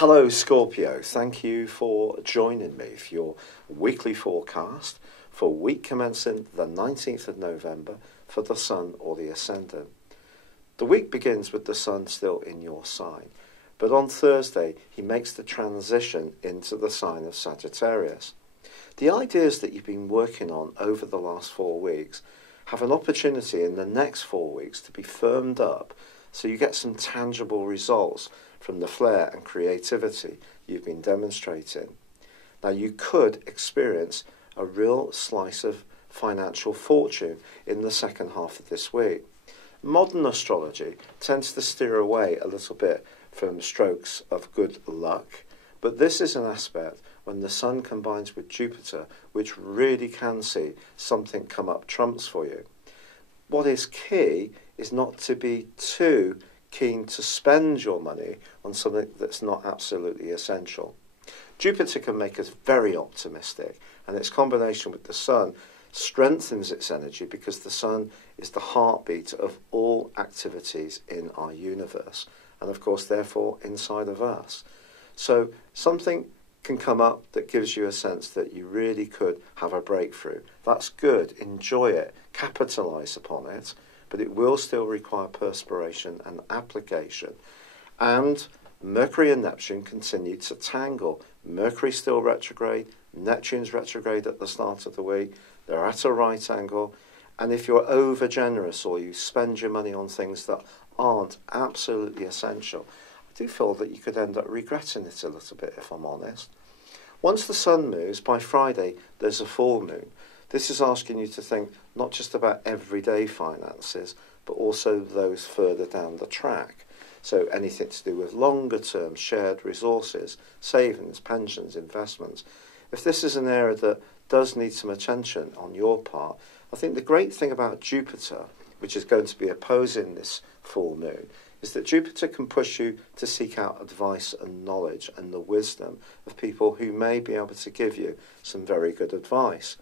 Hello Scorpio, thank you for joining me for your weekly forecast for week commencing the 19th of November for the Sun or the Ascendant. The week begins with the Sun still in your sign, but on Thursday he makes the transition into the sign of Sagittarius. The ideas that you've been working on over the last 4 weeks have an opportunity in the next 4 weeks to be firmed up so you get some tangible results from the flair and creativity you've been demonstrating. Now you could experience a real slice of financial fortune in the second half of this week. Modern astrology tends to steer away a little bit from strokes of good luck, but this is an aspect when the Sun combines with Jupiter which really can see something come up trumps for you. What is key is not to be too keen to spend your money on something that's not absolutely essential. Jupiter can make us very optimistic, and its combination with the Sun strengthens its energy because the Sun is the heartbeat of all activities in our universe, and of course therefore inside of us. So something can come up that gives you a sense that you really could have a breakthrough. That's good, enjoy it, capitalize upon it, but it will still require perspiration and application. And Mercury and Neptune continue to tangle. Mercury's still retrograde, Neptune's retrograde at the start of the week, they're at a right angle, and if you're over generous or you spend your money on things that aren't absolutely essential, I do feel that you could end up regretting it a little bit, if I'm honest. Once the Sun moves, by Friday there's a full moon. This is asking you to think not just about everyday finances, but also those further down the track. So anything to do with longer term shared resources, savings, pensions, investments. If this is an area that does need some attention on your part, I think the great thing about Jupiter, which is going to be opposing this full moon, is that Jupiter can push you to seek out advice and knowledge and the wisdom of people who may be able to give you some very good advice.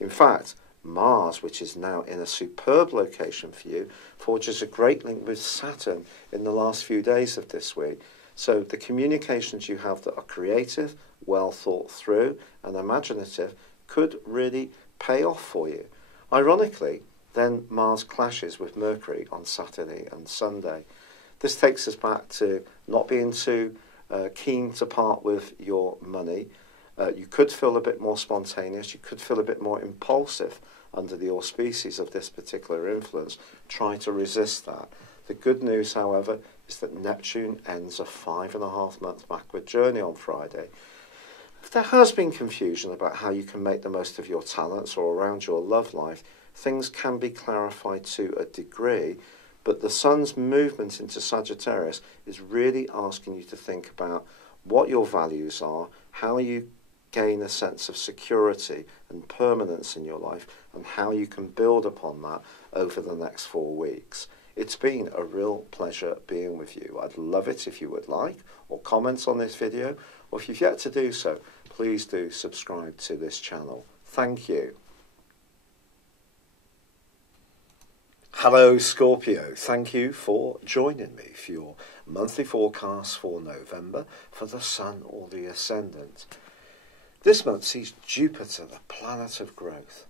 In fact, Mars, which is now in a superb location for you, forges a great link with Saturn in the last few days of this week. So the communications you have that are creative, well thought through and imaginative could really pay off for you. Ironically, then Mars clashes with Mercury on Saturday and Sunday. This takes us back to not being too keen to part with your money. You could feel a bit more spontaneous, you could feel a bit more impulsive under the auspices of this particular influence. Try to resist that. The good news, however, is that Neptune ends a 5.5-month backward journey on Friday. If there has been confusion about how you can make the most of your talents or around your love life, things can be clarified to a degree, but the Sun's movement into Sagittarius is really asking you to think about what your values are, how you gain a sense of security and permanence in your life, and how you can build upon that over the next 4 weeks. It's been a real pleasure being with you. I'd love it if you would like or comment on this video, or if you've yet to do so, please do subscribe to this channel. Thank you. Hello Scorpio, thank you for joining me for your monthly forecast for November for the Sun or the Ascendant. This month sees Jupiter, the planet of growth,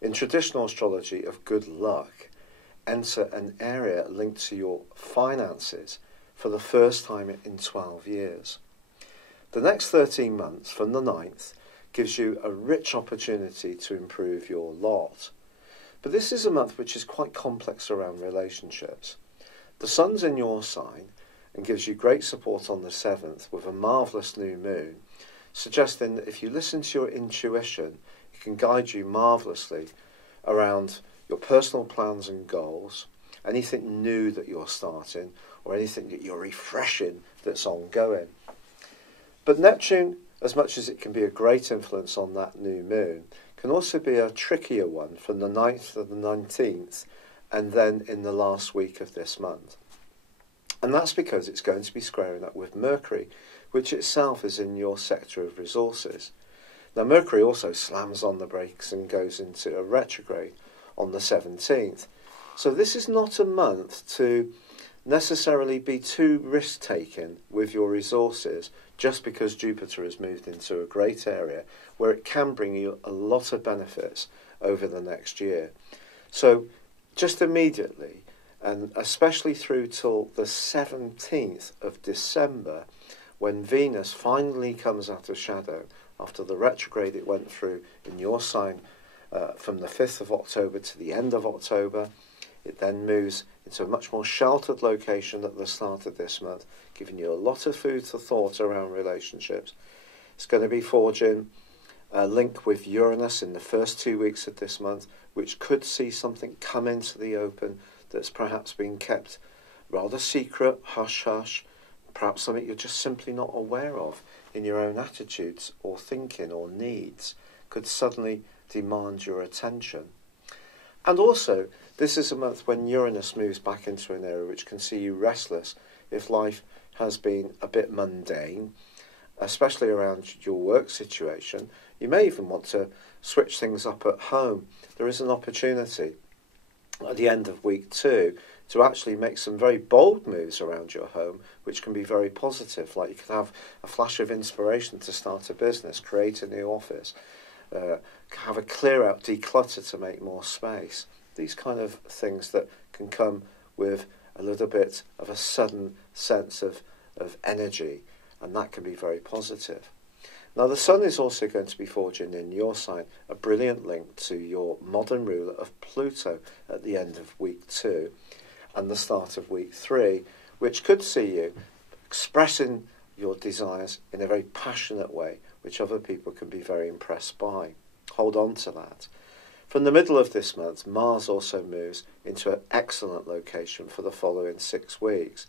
in traditional astrology of good luck, enter an area linked to your finances for the first time in 12 years. The next 13 months from the 9th gives you a rich opportunity to improve your lot. But this is a month which is quite complex around relationships. The Sun's in your sign and gives you great support on the 7th with a marvellous new moon, suggesting that if you listen to your intuition, it can guide you marvellously around your personal plans and goals, anything new that you're starting, or anything that you're refreshing that's ongoing. But Neptune, as much as it can be a great influence on that new moon, can also be a trickier one from the 9th to the 19th, and then in the last week of this month. And that's because it's going to be squaring up with Mercury, which itself is in your sector of resources. Now Mercury also slams on the brakes and goes into a retrograde on the 17th. So this is not a month to necessarily be too risk-taking with your resources just because Jupiter has moved into a great area where it can bring you a lot of benefits over the next year. So just immediately, and especially through till the 17th of December, when Venus finally comes out of shadow after the retrograde it went through in your sign from the 5th of October to the end of October, it then moves into a much more sheltered location at the start of this month, giving you a lot of food for thought around relationships. It's going to be forging a link with Uranus in the first 2 weeks of this month, which could see something come into the open that's perhaps been kept rather secret, hush-hush, perhaps something you're just simply not aware of in your own attitudes or thinking or needs could suddenly demand your attention. And also, this is a month when Uranus moves back into an area which can see you restless if life has been a bit mundane, especially around your work situation. You may even want to switch things up at home. There is an opportunity at the end of week 2 to actually make some very bold moves around your home, which can be very positive. Like you could have a flash of inspiration to start a business, create a new office, have a clear out, declutter to make more space. These kind of things that can come with a little bit of a sudden sense of energy, and that can be very positive. Now the Sun is also going to be forging in your sign a brilliant link to your modern ruler of Pluto at the end of week 2 and the start of week 3, which could see you expressing your desires in a very passionate way, which other people can be very impressed by. Hold on to that. From the middle of this month, Mars also moves into an excellent location for the following 6 weeks.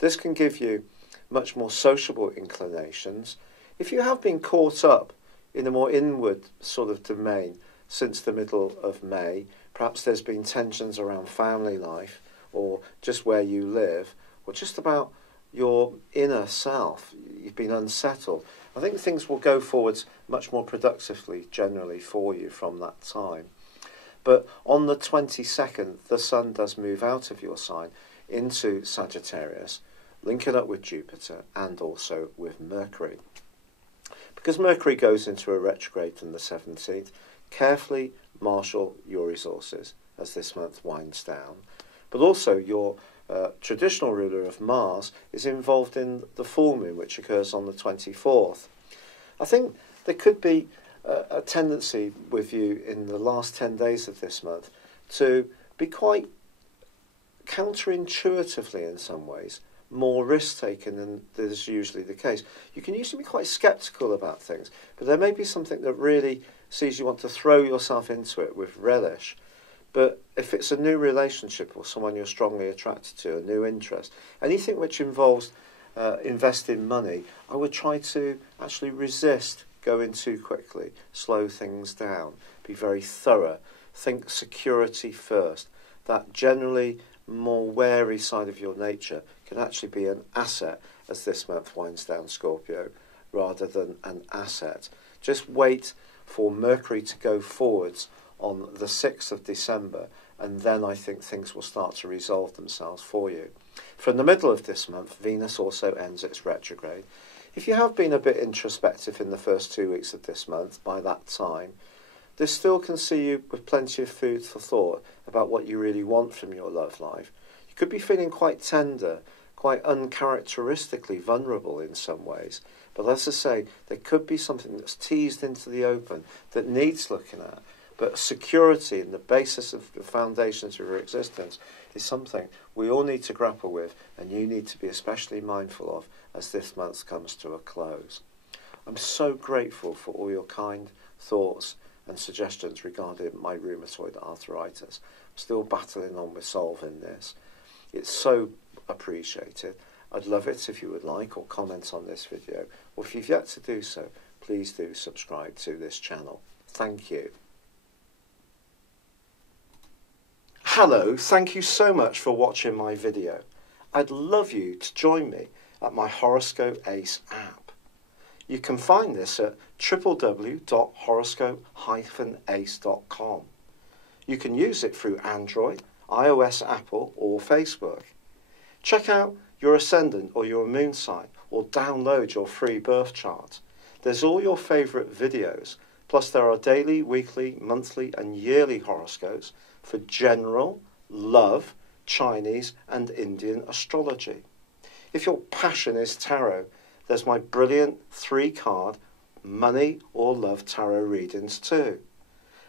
This can give you much more sociable inclinations. If you have been caught up in a more inward sort of domain since the middle of May, perhaps there's been tensions around family life or just where you live or just about your inner self, you've been unsettled, I think things will go forwards much more productively generally for you from that time. But on the 22nd, the Sun does move out of your sign into Sagittarius, linking up with Jupiter and also with Mercury. Because Mercury goes into a retrograde from the 17th, carefully marshal your resources as this month winds down. But also your traditional ruler of Mars is involved in the full moon, which occurs on the 24th. I think there could be a tendency with you in the last 10 days of this month to be quite counterintuitively in some ways, more risk-taking than is usually the case. You can usually be quite sceptical about things, but there may be something that really sees you want to throw yourself into it with relish. But if it's a new relationship or someone you're strongly attracted to, a new interest, anything which involves investing money, I would try to actually resist going too quickly, slow things down, be very thorough, think security first. That generally more wary side of your nature can actually be an asset as this month winds down, Scorpio, rather than an asset. Just wait for Mercury to go forwards on the 6th of December, and then I think things will start to resolve themselves for you. From the middle of this month, Venus also ends its retrograde. If you have been a bit introspective in the first 2 weeks of this month, by that time, this still can see you with plenty of food for thought about what you really want from your love life. You could be feeling quite tender, quite uncharacteristically vulnerable in some ways. But as I say, there could be something that's teased into the open that needs looking at. But security and the basis of the foundations of your existence is something we all need to grapple with, and you need to be especially mindful of as this month comes to a close. I'm so grateful for all your kind thoughts and suggestions regarding my rheumatoid arthritis. I'm still battling on with solving this. It's so appreciated. I'd love it if you would like or comment on this video, or if you've yet to do so, please do subscribe to this channel. Thank you. Hello, thank you so much for watching my video. I'd love you to join me at my Horoscope Ace app. You can find this at www.horoscope-ace.com. You can use it through Android, iOS, Apple or Facebook. Check out your ascendant or your moon sign, or download your free birth chart. There's all your favourite videos, plus there are daily, weekly, monthly and yearly horoscopes for general, love, Chinese and Indian astrology. If your passion is tarot, there's my brilliant 3-card money or love tarot readings too.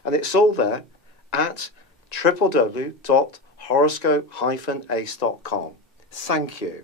And it's all there at www.horoscope-ace.com. Thank you.